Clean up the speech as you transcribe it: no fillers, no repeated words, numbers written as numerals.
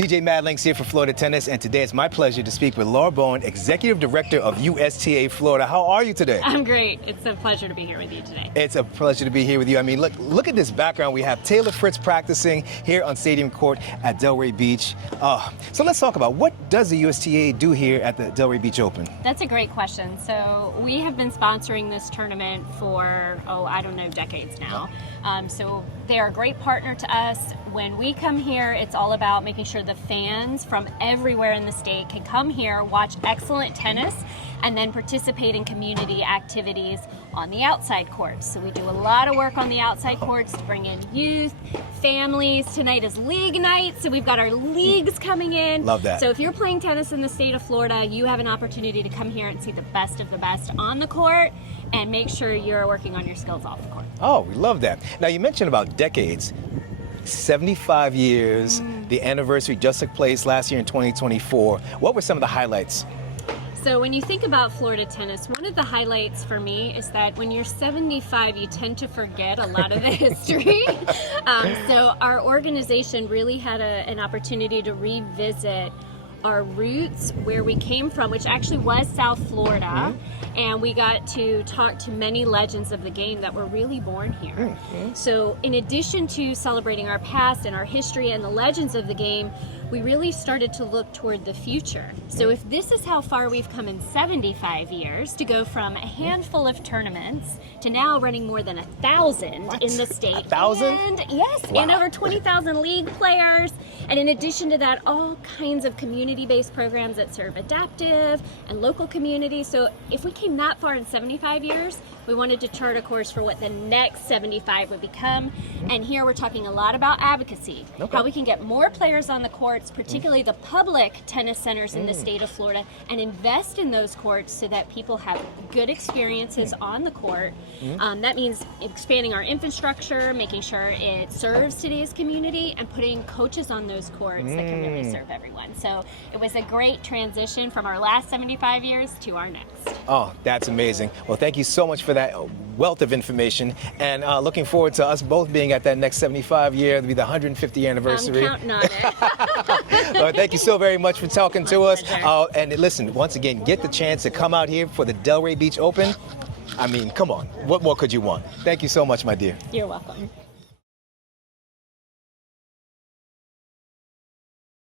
DJ Mad Linx here for Florida Tennis, and today it's my pleasure to speak with Laura Bowen, Executive Director of USTA Florida. How are you today? I'm great. It's a pleasure to be here with you today. It's a pleasure to be here with you. I mean, look at this background. We have Taylor Fritz practicing here on Stadium Court at Delray Beach. So let's talk about what does the USTA do here at the Delray Beach Open? That's a great question. So we have been sponsoring this tournament for, I don't know, decades now. So they're a great partner to us. When we come here, it's all about making sure the fans from everywhere in the state can come here, watch excellent tennis, and then participate in community activities on the outside courts. So we do a lot of work on the outside courts to bring in youth, families. Tonight is league night, so we've got our leagues coming in. Love that. So if you're playing tennis in the state of Florida, you have an opportunity to come here and see the best of the best on the court and make sure you're working on your skills off the court. Oh, we love that. Now, you mentioned about decades. 75 years, the anniversary just took place last year in 2024. What were some of the highlights? So when you think about Florida tennis, one of the highlights for me is that when you're 75, you tend to forget a lot of the history. So our organization really had an opportunity to revisit our roots, where we came from, which actually was South Florida, and we got to talk to many legends of the game that were really born here. So in addition to celebrating our past and our history and the legends of the game, we really started to look toward the future. So if this is how far we've come in 75 years, to go from a handful of tournaments to now running more than 1,000 in the state. 1,000? And yes, Wow. and over 20,000 league players. And in addition to that, all kinds of community-based programs that serve adaptive and local communities. So if we came that far in 75 years, we wanted to chart a course for what the next 75 would become. And here we're talking a lot about advocacy, how we can get more players on the courts, particularly the public tennis centers in the state of Florida, and invest in those courts so that people have good experiences on the court. That means expanding our infrastructure, making sure it serves today's community, and putting coaches on those courts that can really serve everyone. So it was a great transition from our last 75 years to our next. Oh, that's amazing. Well, thank you so much for that wealth of information, and looking forward to us both being at that next 75 year. It'll be the 150th anniversary. I'm counting on it. Well, thank you so very much for talking to us. pleasure. And listen, once again, get the chance to come out here for the Delray Beach Open. I mean, come on. What more could you want? Thank you so much, my dear. You're welcome.